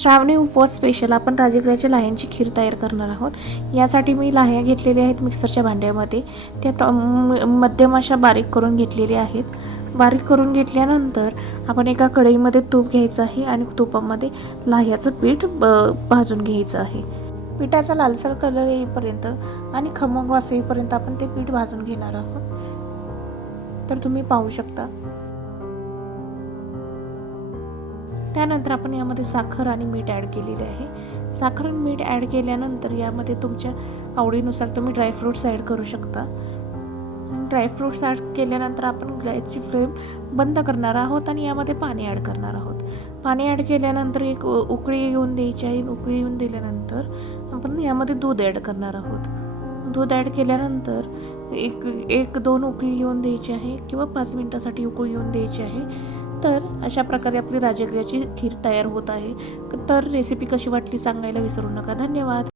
श्रावणी उपवास स्पेशल आपण राजगिऱ्याच्या लाह्यांची खीर तयार करणार आहोत। यासाठी मी लाह्या घेतलेल्या आहेत मिक्सरच्या भांड्यामध्ये, त्या मध्यम अशा बारीक करून घेतलेल्या आहेत। बारीक करून घेतल्यानंतर आपण एका कढईमध्ये तूप घ्यायचं आहे आणि तुपामध्ये लाह्याचं पीठ भाजून घ्यायचं आहे। पिठाचा लालसर कलर येईपर्यंत आणि खमंग वास येईपर्यंत आपण ते पीठ भाजून घेणार आहोत। तर तुम्ही पाहू शकता। त्यानंतर आपण यामध्ये साखर आणि मीठ ॲड केलेले आहे। साखर आणि मीठ ॲड केल्यानंतर यामध्ये तुमच्या आवडीनुसार तुम्ही ड्रायफ्रूट्स ॲड करू शकता। ड्रायफ्रूट्स ॲड केल्यानंतर आपण गॅसची फ्लेम बंद करणार आहोत आणि यामध्ये पाणी ॲड करणार आहोत। पाणी ॲड केल्यानंतर एक उकळी येऊन द्यायची आहे। उकळी येऊन दिल्यानंतर आपण यामध्ये दूध ॲड करणार आहोत। दूध ॲड केल्यानंतर एक दोन उकळी येऊन द्यायची आहे किंवा 5 मिनिटासाठी उकळी येऊन द्यायची आहे। तर अशा प्रकारे आपली राजगिऱ्याची खीर तयार होत आहे। तर रेसिपी कशी वाटली सांगायला विसरू नका। धन्यवाद।